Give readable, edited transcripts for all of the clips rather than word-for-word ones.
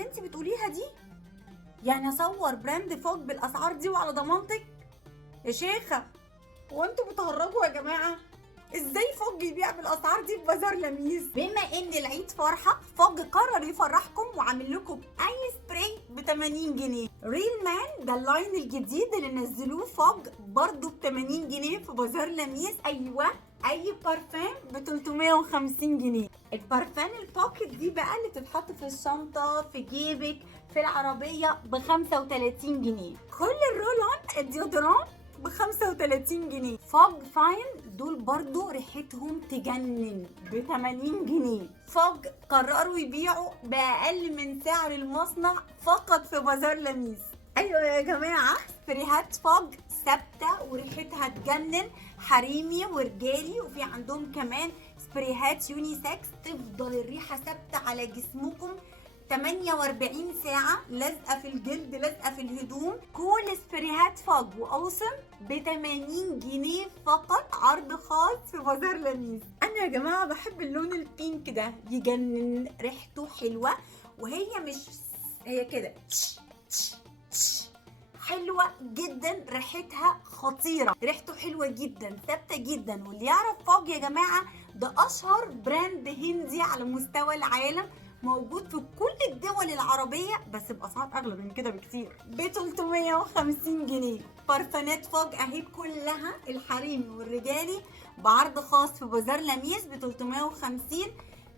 اللي انت بتقوليها دي؟ يعني اصور براند فوق بالاسعار دي وعلى ضمانتك؟ يا شيخه، هو انتوا بتهرجوا يا جماعه؟ ازاي فوج يبيع بالاسعار دي في بازار لميس؟ بما ان العيد فرحه، فوج قرر يفرحكم وعامل لكم اي سبراي ب 80 جنيه. ريل مان ده اللاين الجديد اللي نزلوه فوج برضه ب 80 جنيه في بازار لميس. ايوه، اي بارفان ب 350 جنيه. البارفان البوكيت دي بقى اللي بتتحط في الشنطه، في جيبك، في العربيه ب 35 جنيه. كل الرول اون الديودرون ب 35 جنيه. فوج فاين دول برضو ريحتهم تجنن ب 80 جنيه. فوج قرروا يبيعوا باقل من سعر المصنع فقط في بازار لميس. ايوه يا جماعه، سبريهات فوج ثابته وريحتها تجنن، حريمي ورجالي، وفي عندهم كمان سبريهات يونيسكس تفضل الريحه ثابته على جسمكم 48 ساعة، لازقة في الجلد، لازقة في الهدوم. كل سبريهات فوج واوسم ب 80 جنيه فقط، عرض خاص في بازار لميس. انا يا جماعة بحب اللون البينك ده، يجنن، ريحته حلوة، وهي مش هي كده حلوة جدا، ريحتها خطيرة، ريحته حلوة جدا، ثابتة جدا. واللي يعرف فوج يا جماعة، ده اشهر براند هندي على مستوى العالم، موجود في كل الدول العربية، بس بأسعار أغلى من كده بكتير، ب 350 جنيه. بارفانات فوج أهي كلها، الحريمي والرجالي، بعرض خاص في بازار لميس ب 350.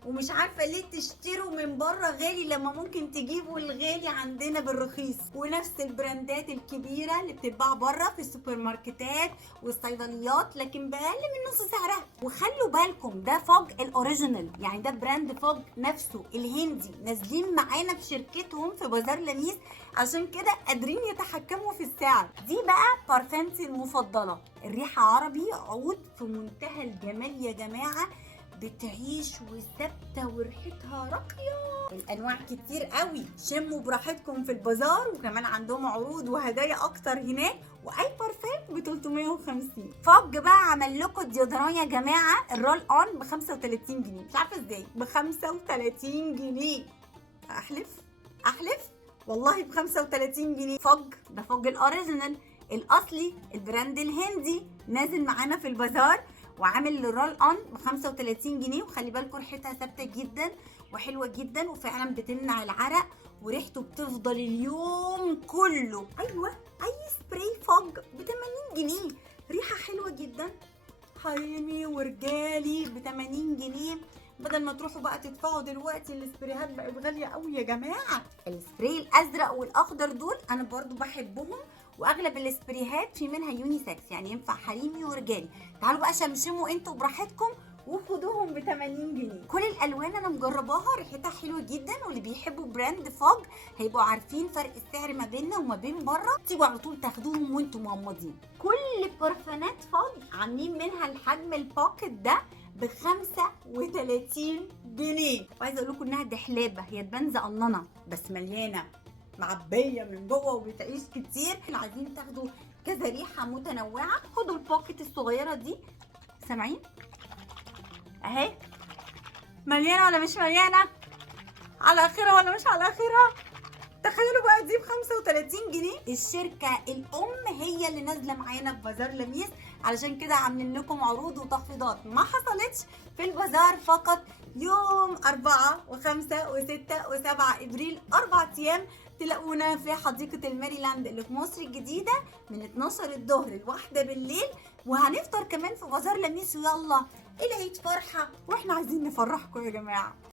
ومش عارفة ليه تشتروا من بره غالي لما ممكن تجيبوا الغالي عندنا بالرخيص. ونفس البراندات الكبيرة اللي بتتباع بره في السوبر ماركتات والصيدليات، لكن بأقل من نص سعرها. وخلوا بالكم ده فوج الأوريجينال، يعني ده براند فوج نفسه الهندي، نازلين معانا في شركتهم في بازار لميس، عشان كده قادرين يتحكموا في السعر. دي بقى بارفانتي المفضلة، الريحة عربي عود في منتهى الجمال يا جماعة، بتعيش وثابته وريحتها راقيه. الانواع كتير قوي، شموا براحتكم في البازار، وكمان عندهم عروض وهدايا اكتر هناك. واي بارفان ب 350. فوج بقى عمل لكم الديودران يا جماعه، الرول اون ب 35 جنيه، مش عارفه ازاي ب 35 جنيه. احلف والله ب 35 جنيه. فوج ده فوج الاوريجينال الاصلي، البراند الهندي، نازل معانا في البازار وعامل الرول اون ب 35 جنيه. وخلي بالكم ريحتها ثابته جدا وحلوه جدا، وفعلا بتمنع العرق، وريحته بتفضل اليوم كله. ايوه، اي سبراي فوج ب 80 جنيه، ريحه حلوه جدا، حريمي ورجالي ب 80 جنيه. بدل ما تروحوا بقى تدفعوا دلوقتي، السبرايات بقت غاليه قوي يا جماعه. السبراي الازرق والاخضر دول انا برضو بحبهم، واغلب السبريهات في منها يونيسكس، يعني ينفع حريمي ورجالي. تعالوا بقى شمشموا انتوا براحتكم وخدوهم ب 80 جنيه. كل الالوان انا مجرباها، ريحتها حلوه جدا، واللي بيحبوا براند فوج هيبقوا عارفين فرق السعر ما بيننا وما بين بره، تيجوا على طول تاخدوهم وانتوا مغمضين. كل بارفانات فوج عاملين منها الحجم البوكيت ده ب 35 جنيه. وعايزه اقول لكم انها دحلابه، هي تبان زقننه بس مليانه، معبيه من جوه وبتعيش كتير. عايزين تاخدوا كذا ريحه متنوعه، خدوا البوكيت الصغيره دي. سامعين اهي، مليانه ولا مش مليانه؟ على اخرها ولا مش على اخرها؟ تخيلوا بقى دي ب 35 جنيه. الشركه الام هي اللي نازله معانا في بازار لميس، علشان كده عاملين لكم عروض وتخفيضات ما حصلتش في البازار فقط يوم 4 و5 و6 و7 ابريل، 4 ايام تلاقونا في حديقه الميريلاند اللي في مصر الجديده من 12 الظهر ل1 بالليل. وهنفطر كمان في بازار لميس، ويلا العيد فرحه واحنا عايزين نفرحكم يا جماعه.